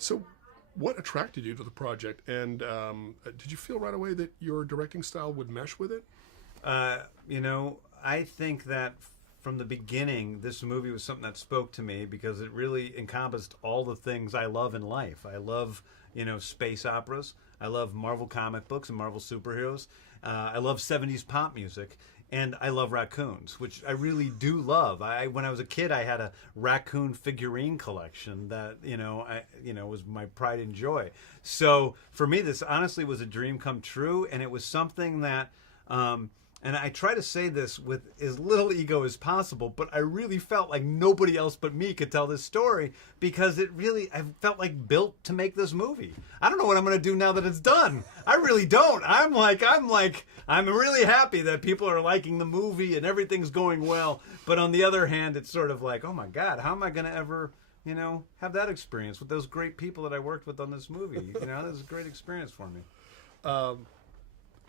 So, what attracted you to the project, and did you feel right away that your directing style would mesh with it? I think that from the beginning, this movie was something that spoke to me because it really encompassed all the things I love in life. I love, space operas. I love Marvel comic books and Marvel superheroes. I love 70s pop music. And I love raccoons, which I really do love. When I was a kid, I had a raccoon figurine collection that was my pride and joy. So for me, this honestly was a dream come true, and it was something that. And I try to say this with as little ego as possible, but I really felt like nobody else but me could tell this story because I felt like built to make this movie. I don't know what I'm going to do now that it's done. I really don't. I'm really happy that people are liking the movie and everything's going well. But on the other hand, it's sort of like, oh my God, how am I going to ever, have that experience with those great people that I worked with on this movie? This is a great experience for me.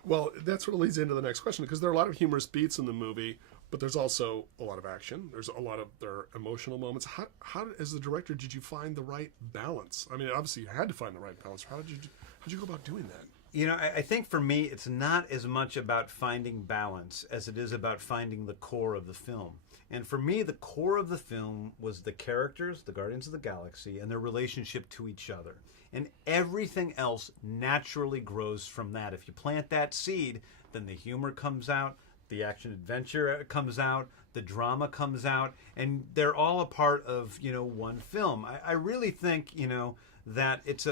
Well, that sort of leads into the next question because there are a lot of humorous beats in the movie, but there's also a lot of action. There's a lot of their emotional moments. How, as the director, did you find the right balance? I mean, obviously you had to find the right balance. How did you go about doing that? I think for me, it's not as much about finding balance as it is about finding the core of the film. And for me, the core of the film was the characters, the Guardians of the Galaxy, and their relationship to each other. And everything else naturally grows from that. If you plant that seed, then the humor comes out, the action adventure comes out, the drama comes out, and they're all a part of, one film. I really think, that it's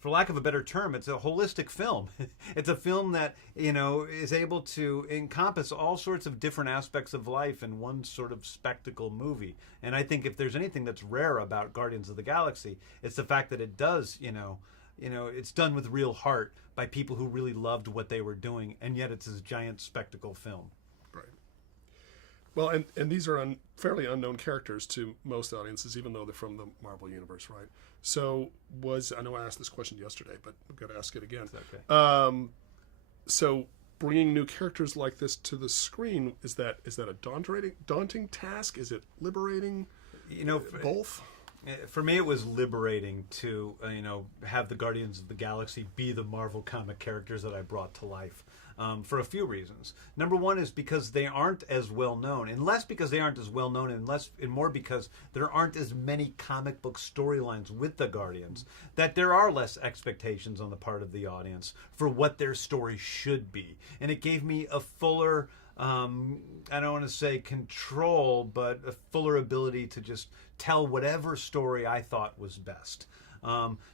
for lack of a better term, it's a holistic film. It's a film that, is able to encompass all sorts of different aspects of life in one sort of spectacle movie. And I think if there's anything that's rare about Guardians of the Galaxy, it's the fact that it does, it's done with real heart by people who really loved what they were doing, and yet it's this giant spectacle film. Right. Well, and these are fairly unknown characters to most audiences, even though they're from the Marvel Universe, right? So I know I asked this question yesterday, but I've got to ask it again. Okay. So bringing new characters like this to the screen, is that a daunting task? Is it liberating? Both? For me, it was liberating to, have the Guardians of the Galaxy be the Marvel comic characters that I brought to life. For a few reasons. Number one is because they aren't as well known, and less because they aren't as well known, and more because there aren't as many comic book storylines with the Guardians, that there are less expectations on the part of the audience for what their story should be. And it gave me a fuller, I don't want to say control, but a fuller ability to just tell whatever story I thought was best.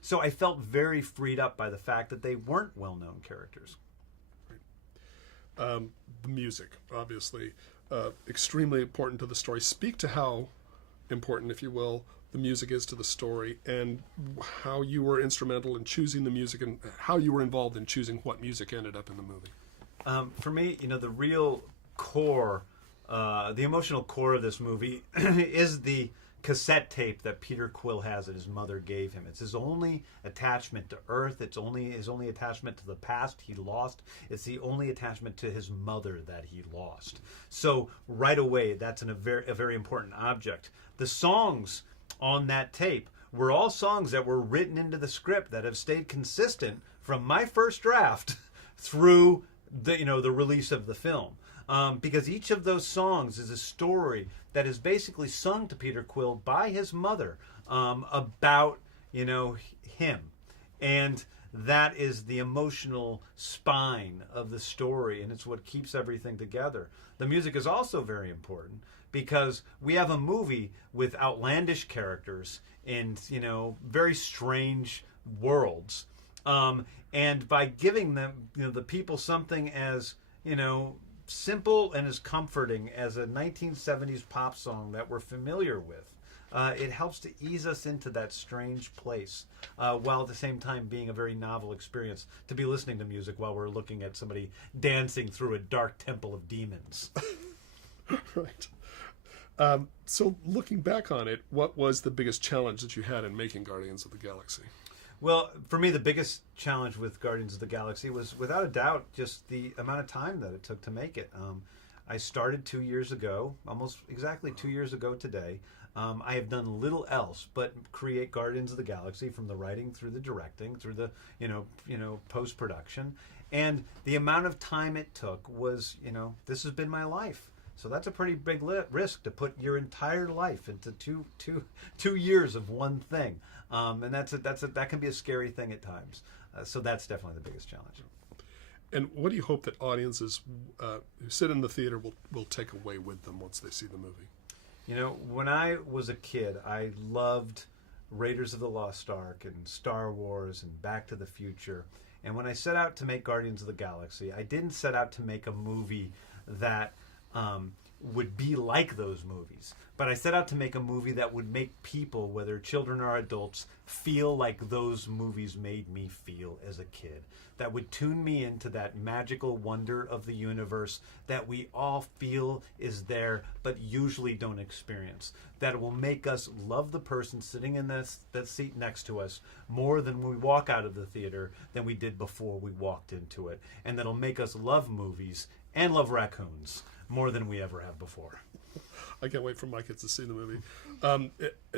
So I felt very freed up by the fact that they weren't well-known characters. The music, obviously, extremely important to the story. Speak to how important, if you will, the music is to the story, and how you were instrumental in choosing the music, and how you were involved in choosing what music ended up in the movie. For me, the real core, the emotional core of this movie is the cassette tape that Peter Quill has that his mother gave him. It's his only attachment to Earth. It's his only attachment to the past he lost. It's the only attachment to his mother that he lost. So right away, that's a very important object. The songs on that tape were all songs that were written into the script that have stayed consistent from my first draft through the release of the film. Because each of those songs is a story that is basically sung to Peter Quill by his mother about, him. And that is the emotional spine of the story, and it's what keeps everything together. The music is also very important because we have a movie with outlandish characters and, very strange worlds. And by giving them, the people something as, simple and as comforting as a 1970s pop song that we're familiar with, it helps to ease us into that strange place, while at the same time being a very novel experience to be listening to music while we're looking at somebody dancing through a dark temple of demons. Right. So looking back on it, what was the biggest challenge that you had in making Guardians of the Galaxy? Well, for me, the biggest challenge with Guardians of the Galaxy was, without a doubt, just the amount of time that it took to make it. I started 2 years ago, almost exactly 2 years ago today. I have done little else but create Guardians of the Galaxy, from the writing through the directing, through the post production, and the amount of time it took was, this has been my life. So that's a pretty big risk, to put your entire life into two years of one thing, and that can be a scary thing at times. So that's definitely the biggest challenge. And what do you hope that audiences who sit in the theater will take away with them once they see the movie? When I was a kid, I loved Raiders of the Lost Ark and Star Wars and Back to the Future. And when I set out to make Guardians of the Galaxy, I didn't set out to make a movie that would be like those movies. But I set out to make a movie that would make people, whether children or adults, feel like those movies made me feel as a kid. That would tune me into that magical wonder of the universe that we all feel is there, but usually don't experience. That will make us love the person sitting in that seat next to us more than when we walk out of the theater than we did before we walked into it. And that'll make us love movies and love raccoons more than we ever have before. I can't wait for my kids to see the movie.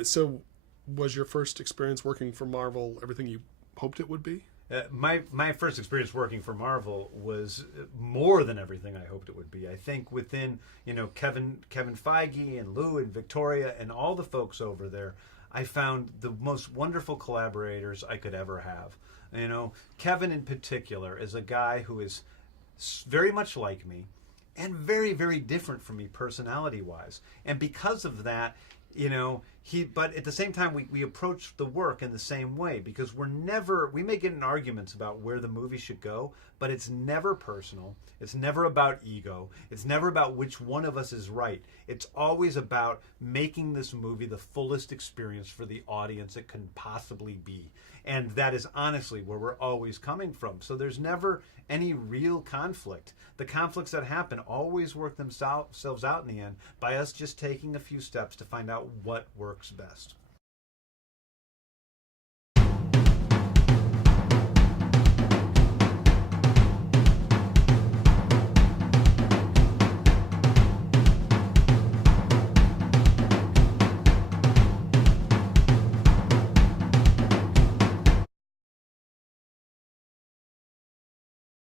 So was your first experience working for Marvel everything you hoped it would be? My first experience working for Marvel was more than everything I hoped it would be. I think within Kevin Feige and Lou and Victoria and all the folks over there, I found the most wonderful collaborators I could ever have. Kevin in particular is a guy who is very much like me and very, very different from me personality-wise. And because of that, but at the same time, we approach the work in the same way, because we may get in arguments about where the movie should go, but it's never personal. It's never about ego. It's never about which one of us is right. It's always about making this movie the fullest experience for the audience it can possibly be. And that is honestly where we're always coming from. So there's never any real conflict. The conflicts that happen always work themselves out in the end by us just taking a few steps to find out what works best.